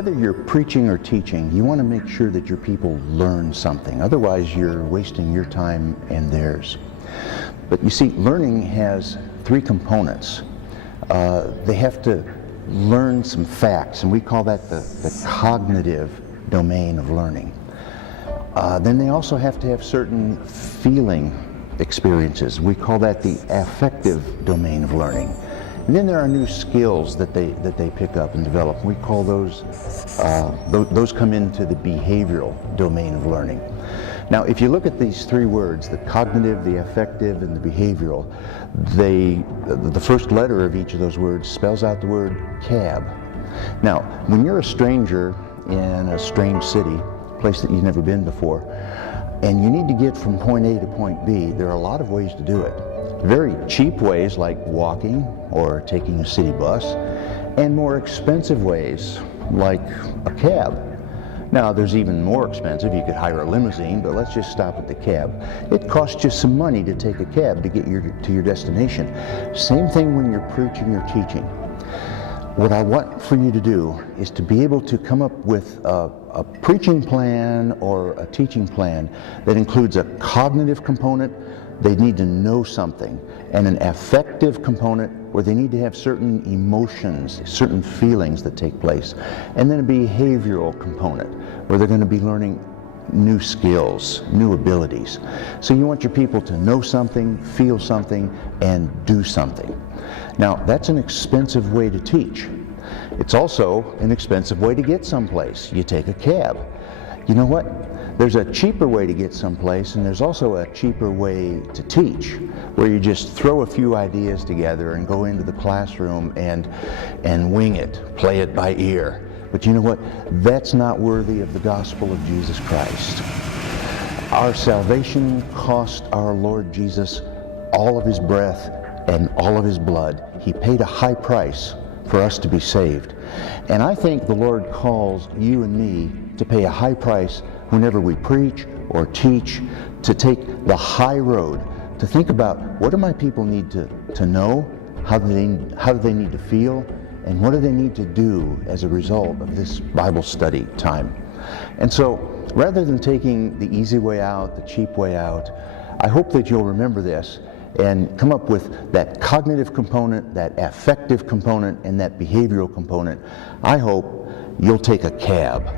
Whether you're preaching or teaching, you want to make sure that your people learn something. Otherwise, you're wasting your time and theirs. But you see, learning has three components. They have to learn some facts, and we call that the cognitive domain of learning. Then they also have to have certain feeling experiences. We call that the affective domain of learning. And then there are new skills that they pick up and develop. We call those come into the behavioral domain of learning. Now, if you look at these three words, the cognitive, the affective, and the behavioral, the first letter of each of those words spells out the word C.A.B. Now, when you're a stranger in a strange city, a place that you've never been before, and you need to get from point A to point B, there are a lot of ways to do it. Very cheap ways like walking or taking a city bus, and more expensive ways like a cab. Now, there's even more expensive. You could hire a limousine, but let's just stop at the cab. It costs you some money to take a cab to get to your destination. Same thing when you're preaching or teaching. What I want for you to do is to be able to come up with a preaching plan or a teaching plan that includes a cognitive component. They need to know something, and an affective component where they need to have certain emotions, certain feelings that take place, and then a behavioral component where they're going to be learning new skills, new abilities. So you want your people to know something, feel something, and do something. Now, that's an expensive way to teach. It's also an expensive way to get someplace. You take a cab. You know what? There's a cheaper way to get someplace, and there's also a cheaper way to teach, where you just throw a few ideas together and go into the classroom and wing it, play it by ear. But you know what? That's not worthy of the gospel of Jesus Christ. Our salvation cost our Lord Jesus all of his breath and all of his blood. He paid a high price for us to be saved. And I think the Lord calls you and me to pay a high price whenever we preach or teach, to take the high road, to think about what do my people need to know, how do they need to feel, and what do they need to do as a result of this Bible study time. And so, rather than taking the easy way out, the cheap way out, I hope that you'll remember this and come up with that cognitive component, that affective component, and that behavioral component. I hope you'll take a cab.